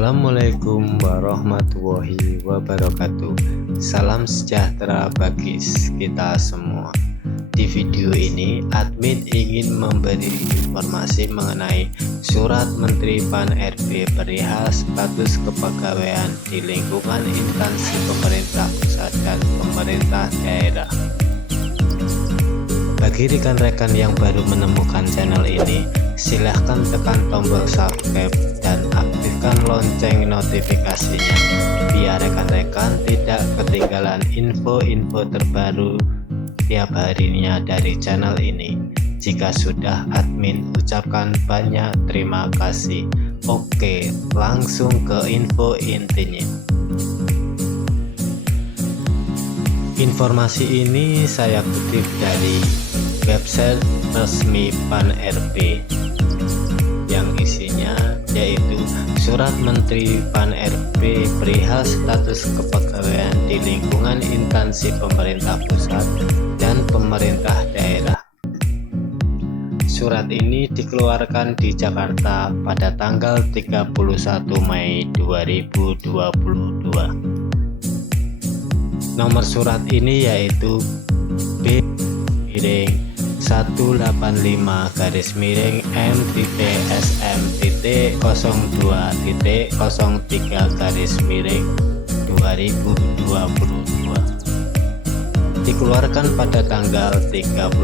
Assalamualaikum warahmatullahi wabarakatuh. Salam sejahtera bagi kita semua. Di video ini, admin ingin memberi informasi mengenai Surat Menteri Pan-RB perihal status kepegawaian di lingkungan instansi pemerintah pusat dan pemerintah daerah. Bagi rekan-rekan yang baru menemukan channel ini, silahkan tekan tombol subscribe dan aktifkan lonceng notifikasinya biar rekan-rekan tidak ketinggalan info-info terbaru tiap harinya dari channel ini. Jika sudah, admin ucapkan banyak terima kasih. Oke, langsung ke info intinya. Informasi ini saya kutip dari website resmi Pan-RB yang isinya yaitu Surat Menteri Pan-RB perihal status kepegawaian di lingkungan instansi pemerintah pusat dan pemerintah daerah. Surat ini dikeluarkan di Jakarta pada tanggal 31 Mei 2022. Nomor surat ini yaitu B-185-M-SM-M-03-2022 dikeluarkan pada tanggal 31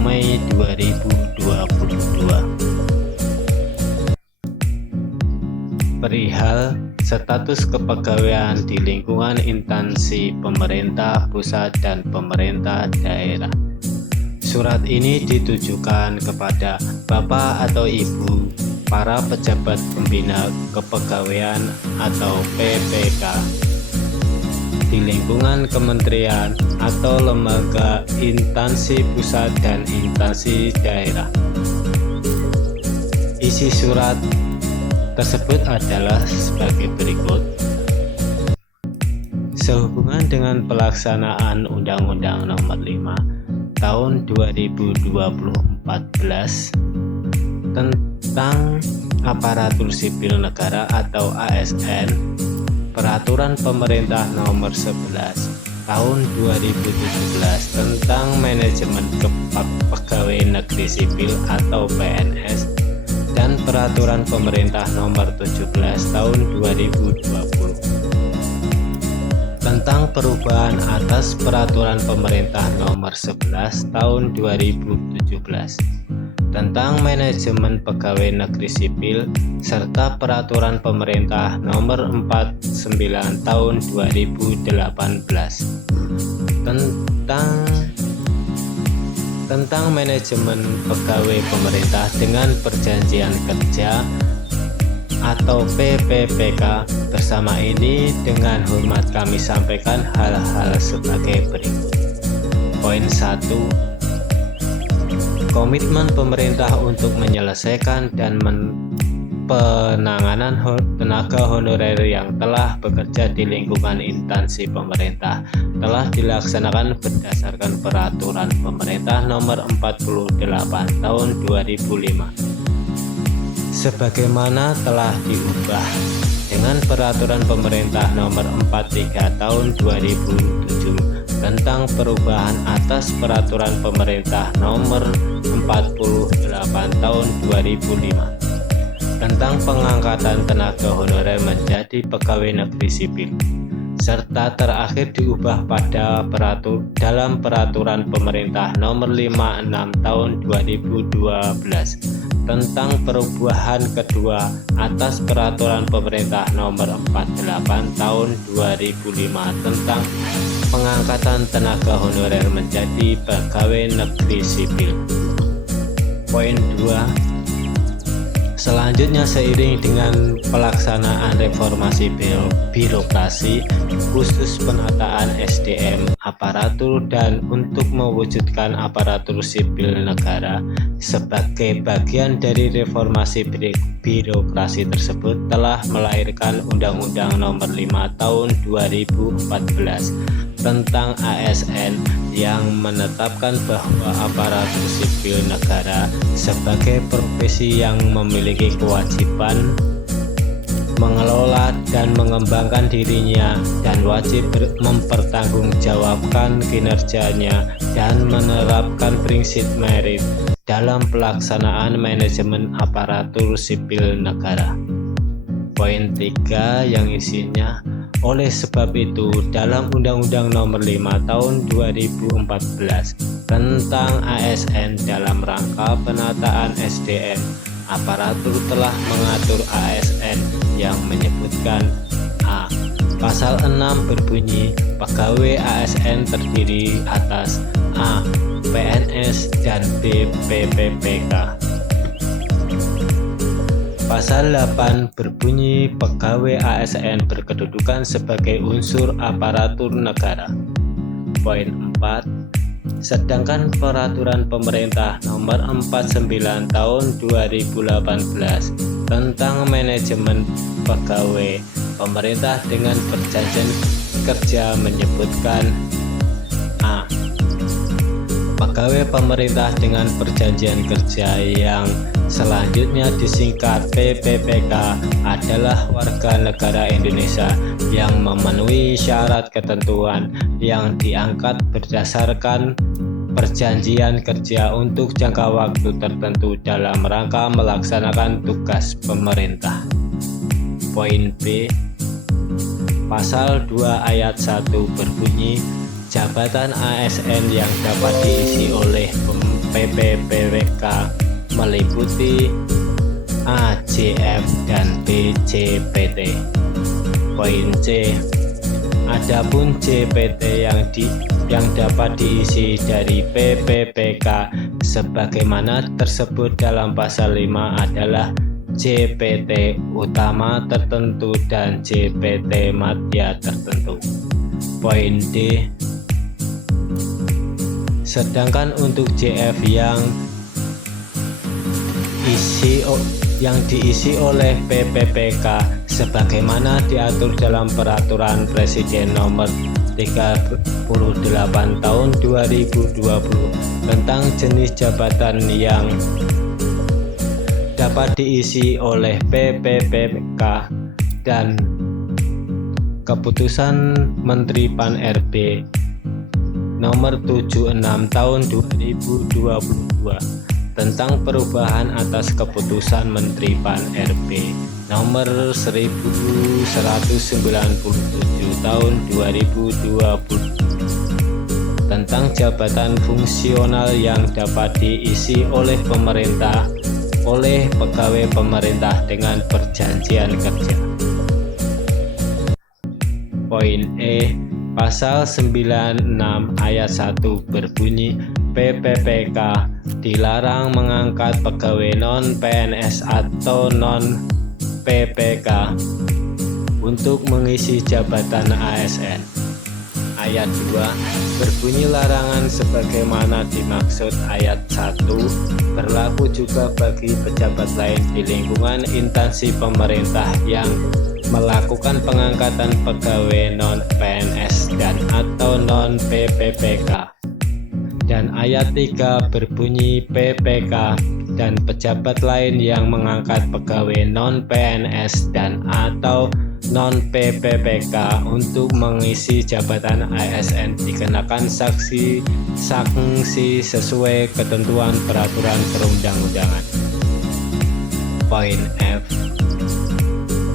Mei 2022 perihal status kepegawaian di lingkungan instansi pemerintah pusat dan pemerintah daerah. Surat ini ditujukan kepada Bapak atau Ibu para pejabat pembina kepegawaian atau PPK di lingkungan kementerian atau lembaga instansi pusat dan instansi daerah. Isi surat tersebut adalah sebagai berikut. Sehubungan dengan pelaksanaan Undang-Undang Nomor 5 Tahun 2014 tentang Aparatur Sipil Negara atau ASN, Peraturan Pemerintah Nomor 11 Tahun 2017 tentang Manajemen Pegawai Negeri Sipil atau PNS, dan Peraturan Pemerintah Nomor 17 Tahun 2020 tentang perubahan atas Peraturan Pemerintah Nomor 11 Tahun 2017 tentang Manajemen Pegawai Negeri Sipil serta Peraturan Pemerintah Nomor 49 Tahun 2018 tentang manajemen pegawai pemerintah dengan perjanjian kerja atau PPPK. Bersama ini dengan hormat kami sampaikan hal-hal sebagai berikut. Poin 1. Komitmen pemerintah untuk menyelesaikan dan penanganan tenaga honorer yang telah bekerja di lingkungan instansi pemerintah telah dilaksanakan berdasarkan Peraturan Pemerintah Nomor 48 Tahun 2005 sebagaimana telah diubah dengan Peraturan Pemerintah Nomor 43 Tahun 2007 tentang perubahan atas Peraturan Pemerintah Nomor 48 Tahun 2005 tentang pengangkatan tenaga honorer menjadi pegawai negeri sipil, serta terakhir diubah pada dalam Peraturan Pemerintah Nomor 56 Tahun 2012 tentang perubahan kedua atas Peraturan Pemerintah Nomor 48 Tahun 2005 tentang pengangkatan tenaga honorer menjadi pegawai negeri sipil. Poin 2. Selanjutnya, seiring dengan pelaksanaan reformasi birokrasi khusus penataan SDM aparatur dan untuk mewujudkan aparatur sipil negara sebagai bagian dari reformasi birokrasi tersebut telah melahirkan Undang-Undang Nomor 5 Tahun 2014 tentang ASN yang menetapkan bahwa aparatur sipil negara sebagai profesi yang memiliki kewajiban mengelola dan mengembangkan dirinya, dan wajib mempertanggungjawabkan kinerjanya dan menerapkan prinsip merit dalam pelaksanaan manajemen aparatur sipil negara. Poin 3 yang isinya, oleh sebab itu dalam Undang-Undang Nomor 5 Tahun 2014 tentang ASN dalam rangka penataan SDM, aparatur telah mengatur ASN yang menyebutkan A. Pasal 6 berbunyi, pegawai ASN terdiri atas A. PNS dan B. PPPK. Pasal 8 berbunyi, pegawai ASN berkedudukan sebagai unsur aparatur negara. Poin 4, sedangkan peraturan pemerintah nomor 49 tahun 2018 tentang manajemen pegawai pemerintah dengan perjanjian kerja menyebutkan A. Pegawai pemerintah dengan perjanjian kerja yang selanjutnya disingkat PPPK adalah warga negara Indonesia yang memenuhi syarat ketentuan yang diangkat berdasarkan perjanjian kerja untuk jangka waktu tertentu dalam rangka melaksanakan tugas pemerintah. Poin B, Pasal 2 ayat 1 berbunyi, jabatan ASN yang dapat diisi oleh PPPK meliputi A. JF dan B. JPT. Poin C, adapun JPT yang dapat diisi dari PPPK sebagaimana tersebut dalam pasal 5 adalah JPT utama tertentu dan JPT madya tertentu. Poin D, sedangkan untuk JF yang diisi oleh PPPK sebagaimana diatur dalam Peraturan Presiden Nomor 38 Tahun 2020 tentang jenis jabatan yang dapat diisi oleh PPPK dan Keputusan Menteri Pan-RB Nomor 76 Tahun 2022 tentang perubahan atas Keputusan Menteri Pan-RB Nomor 1197 Tahun 2020 tentang jabatan fungsional yang dapat diisi oleh pegawai pemerintah dengan perjanjian kerja. Poin E, Pasal 96 ayat 1 berbunyi, PPPK dilarang mengangkat pegawai non-PNS atau non-PPK untuk mengisi jabatan ASN. Ayat 2 berbunyi, larangan sebagaimana dimaksud ayat 1 berlaku juga bagi pejabat lain di lingkungan instansi pemerintah yang melakukan pengangkatan pegawai non-PNS dan atau non-PPPK. Dan ayat 3 berbunyi, PPK dan pejabat lain yang mengangkat pegawai non-PNS dan atau non-PPPK untuk mengisi jabatan ASN dikenakan sanksi sesuai ketentuan peraturan perundang-undangan. Poin F,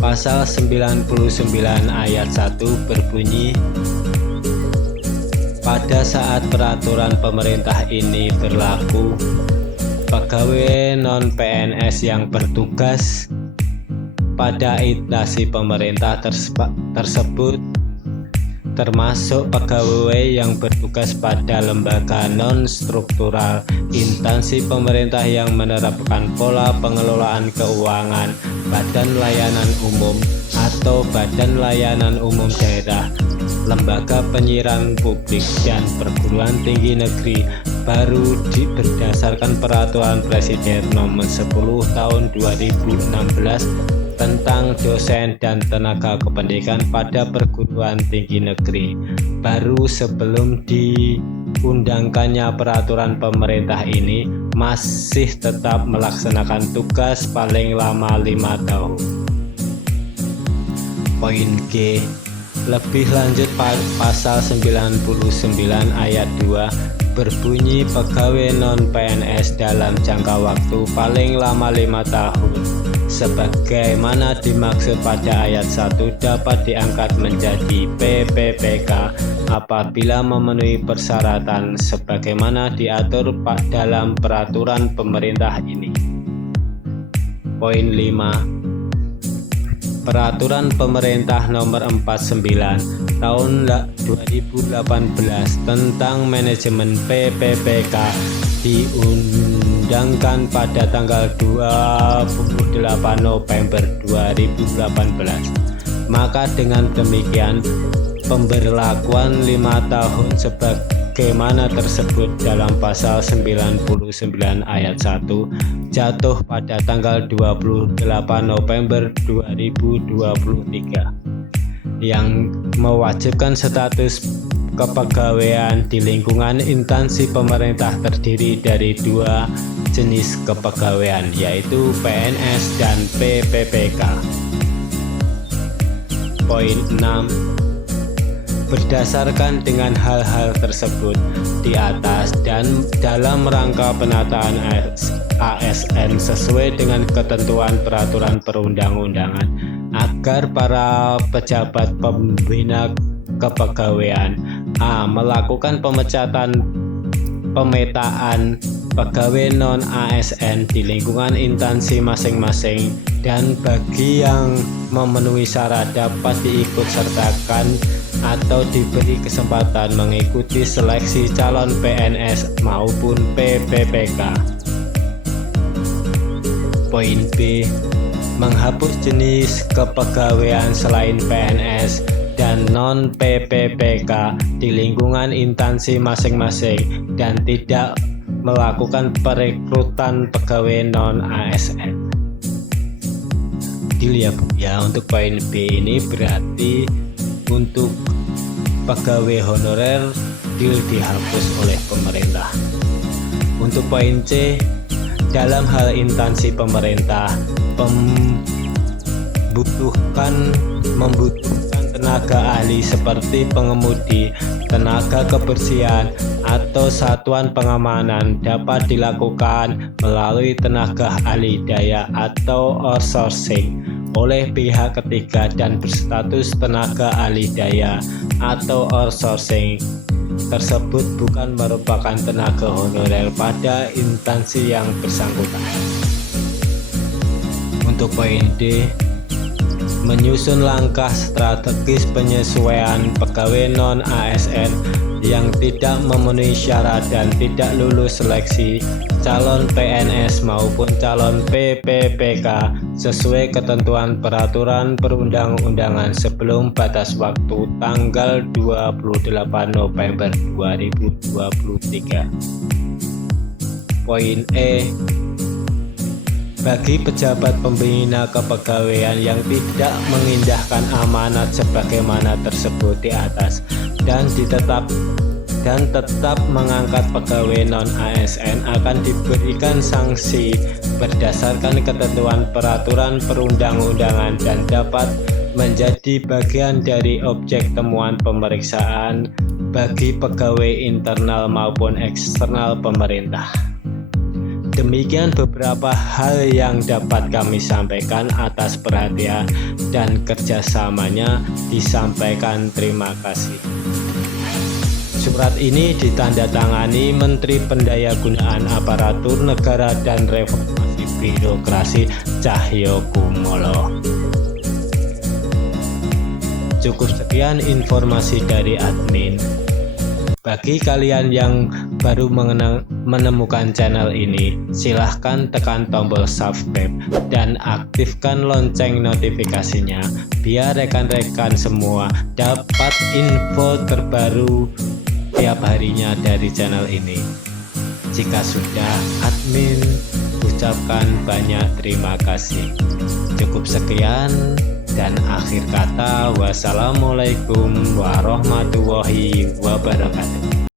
Pasal 99 ayat 1 berbunyi, pada saat peraturan pemerintah ini berlaku, pegawai non-PNS yang bertugas pada instansi pemerintah tersebut termasuk pegawai yang bertugas pada lembaga non-struktural instansi pemerintah yang menerapkan pola pengelolaan keuangan, badan layanan umum atau badan layanan umum daerah, lembaga penyiaran publik dan perguruan tinggi negeri baru berdasarkan Peraturan Presiden Nomor 10 Tahun 2016 tentang dosen dan tenaga kependidikan pada perguruan tinggi negeri, baru sebelum diundangkannya peraturan pemerintah ini masih tetap melaksanakan tugas paling lama 5 tahun. Poin G. Lebih lanjut pasal 99 ayat 2 berbunyi pegawai non-PNS dalam jangka waktu paling lama 5 tahun sebagaimana dimaksud pada ayat 1 dapat diangkat menjadi PPPK apabila memenuhi persyaratan sebagaimana diatur dalam peraturan pemerintah ini. Poin 5. Peraturan Pemerintah Nomor 49 Tahun 2018 tentang manajemen PPPK diundangkan pada tanggal 28 November 2018. Maka dengan demikian pemberlakuan 5 tahun sebagaimana tersebut dalam pasal 99 ayat 1 jatuh pada tanggal 28 November 2023 yang mewajibkan status kepegawaian di lingkungan instansi pemerintah terdiri dari 2 jenis kepegawaian yaitu PNS dan PPPK. Poin 6. Berdasarkan dengan hal-hal tersebut di atas dan dalam rangka penataan ASN sesuai dengan ketentuan peraturan perundang-undangan agar para pejabat pembina kepegawaian melakukan pemetaan pegawai non-ASN di lingkungan instansi masing-masing dan bagi yang memenuhi syarat dapat diikutsertakan atau diberi kesempatan mengikuti seleksi calon PNS maupun PPPK. Poin B. Menghapus jenis kepegawaian selain PNS dan non-PPPK di lingkungan instansi masing-masing dan tidak melakukan perekrutan pegawai non-ASN. Dilihat ya, untuk poin B ini berarti untuk pegawai honorer dihapus oleh pemerintah. Untuk poin C, dalam hal instansi pemerintah membutuhkan tenaga ahli seperti pengemudi, tenaga kebersihan, atau satuan pengamanan dapat dilakukan melalui tenaga ahli daya atau outsourcing oleh pihak ketiga dan berstatus tenaga ahli daya atau outsourcing tersebut bukan merupakan tenaga honorer pada instansi yang bersangkutan. Untuk poin D, menyusun langkah strategis penyesuaian pegawai non-ASN yang tidak memenuhi syarat dan tidak lulus seleksi calon PNS maupun calon PPPK sesuai ketentuan peraturan perundang-undangan sebelum batas waktu tanggal 28 November 2023. Poin E. Bagi pejabat pembina kepegawaian yang tidak mengindahkan amanat sebagaimana tersebut di atas dan tetap mengangkat pegawai non-ASN akan diberikan sanksi berdasarkan ketentuan peraturan perundang-undangan dan dapat menjadi bagian dari objek temuan pemeriksaan bagi pegawai internal maupun eksternal pemerintah. Demikian beberapa hal yang dapat kami sampaikan. Atas perhatian dan kerjasamanya disampaikan terima kasih. Surat ini ditandatangani Menteri Pendayagunaan Aparatur Negara dan Reformasi Birokrasi Cahyokumolo. Cukup sekian informasi dari admin. Bagi kalian yang baru menemukan channel ini, silahkan tekan tombol subscribe dan aktifkan lonceng notifikasinya biar rekan-rekan semua dapat info terbaru tiap harinya dari channel ini. Jika sudah, admin ucapkan banyak terima kasih. Cukup sekian dan akhir kata, wassalamualaikum warahmatullahi wabarakatuh.